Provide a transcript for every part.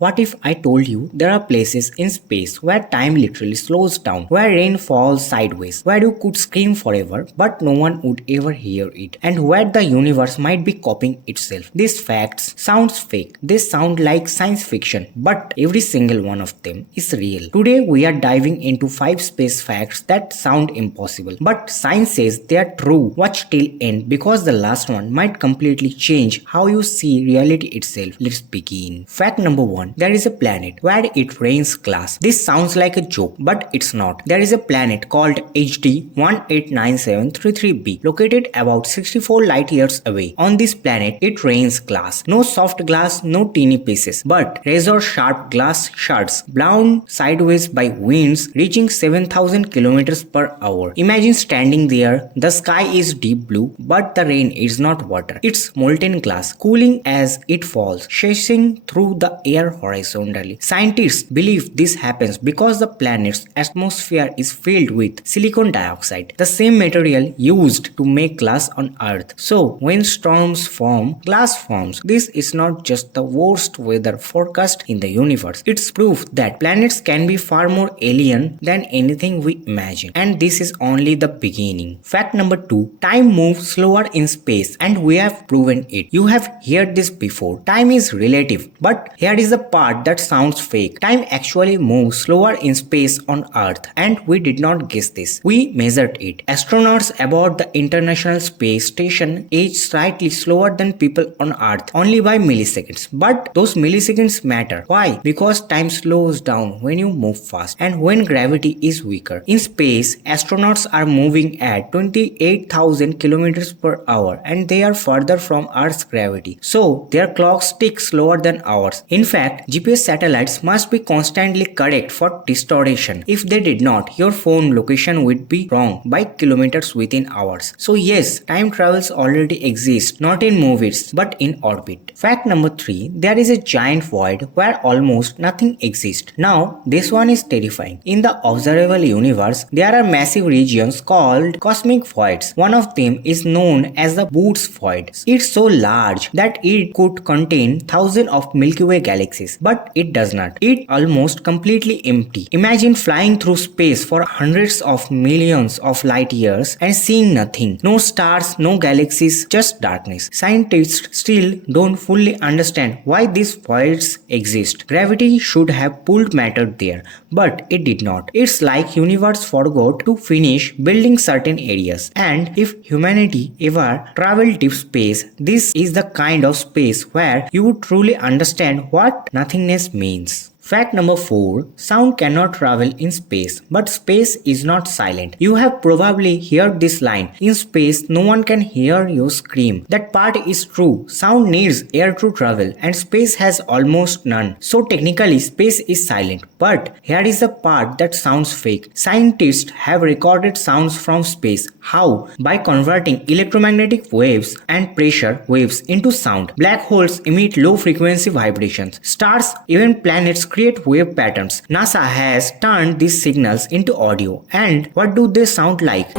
What if I told you there are places in space where time literally slows down, where rain falls sideways, where you could scream forever but no one would ever hear it, and where the universe might be copying itself? These facts sounds fake, they sound like science fiction, but every single one of them is real. Today we are diving into 5 space facts that sound impossible, but science says they are true. Watch till end because the last one might completely change how you see reality itself. Let's begin. Fact number 1. There is a planet where it rains glass. This sounds like a joke, but it's not. There is a planet called HD 189733b located about 64 light years away. On this planet, it rains glass. No soft glass, no teeny pieces, but razor sharp glass shards blown sideways by winds reaching 7,000 kilometers per hour. Imagine standing there. The sky is deep blue, but the rain is not water. It's molten glass, cooling as it falls, chasing through the air horizontally. Scientists believe this happens because the planet's atmosphere is filled with silicon dioxide, the same material used to make glass on Earth. So, when storms form, glass forms. This is not just the worst weather forecast in the universe. It's proof that planets can be far more alien than anything we imagine. And this is only the beginning. Fact number 2. Time moves slower in space, and we have proven it. You have heard this before. Time is relative, but here is the part that sounds fake. Time actually moves slower in space on Earth, and we did not guess this. We measured it. Astronauts aboard the International Space Station age slightly slower than people on Earth, only by milliseconds. But those milliseconds matter. Why? Because time slows down when you move fast and when gravity is weaker. In space, astronauts are moving at 28,000 kilometers per hour, and they are further from Earth's gravity. So their clocks tick slower than ours. In fact, GPS satellites must be constantly correct for distortion. If they did not, your phone location would be wrong by kilometers within hours. So yes, time travels already exist, not in movies, but in orbit. Fact number 3. There is a giant void where almost nothing exists. Now, this one is terrifying. In the observable universe, there are massive regions called cosmic voids. One of them is known as the Boots void. It's so large that it could contain thousands of Milky Way galaxies, but it does not. It's almost completely empty. Imagine flying through space for hundreds of millions of light years and seeing nothing. No stars, no galaxies, just darkness. Scientists still don't fully understand why these voids exist. Gravity should have pulled matter there, but it did not. It's like universe forgot to finish building certain areas. And if humanity ever traveled deep space, this is the kind of space where you would truly understand what nothingness means. Fact number 4. Sound cannot travel in space, but space is not silent. You have probably heard this line. In space, no one can hear you scream. That part is true. Sound needs air to travel, and space has almost none. So technically, space is silent. But here is the part that sounds fake. Scientists have recorded sounds from space. How? By converting electromagnetic waves and pressure waves into sound. Black holes emit low frequency vibrations. Stars, even planets create wave patterns. NASA has turned these signals into audio. And what do they sound like?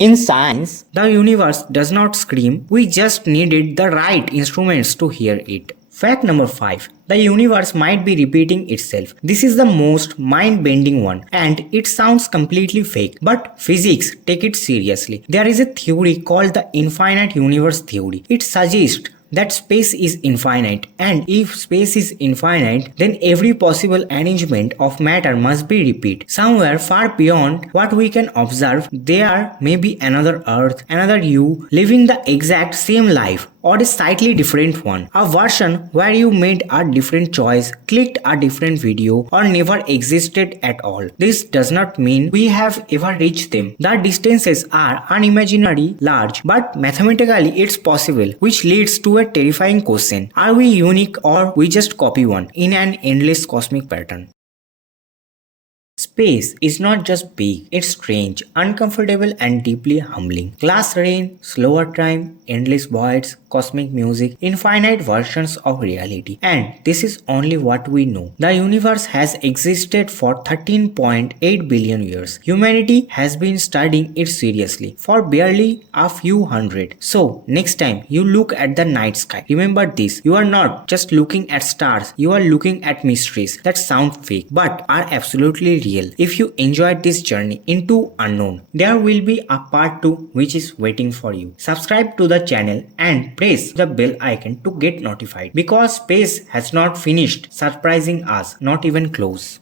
In science, the universe does not scream. We just needed the right instruments to hear it. Fact number 5. The universe might be repeating itself. This is the most mind-bending one, and it sounds completely fake, but physics take it seriously. There is a theory called the infinite universe theory. It suggests that space is infinite, and if space is infinite, then every possible arrangement of matter must be repeat. Somewhere far beyond what we can observe, there may be another Earth, another you, living the exact same life, or a slightly different one. A version where you made a different choice, clicked a different video, or never existed at all. This does not mean we have ever reached them. The distances are unimaginably large, but mathematically it's possible, which leads to a terrifying question. Are we unique, or we just copy one in an endless cosmic pattern? Space is not just big, it's strange, uncomfortable, and deeply humbling. Glass rain, slower time, endless voids, cosmic music, infinite versions of reality. And this is only what we know. The universe has existed for 13.8 billion years. Humanity has been studying it seriously for barely a few hundred. So, next time you look at the night sky, remember this: you are not just looking at stars, you are looking at mysteries that sound fake but are absolutely real. If you enjoyed this journey into unknown, there will be a part 2 which is waiting for you. Subscribe to the channel and press the bell icon to get notified, because space has not finished surprising us, not even close.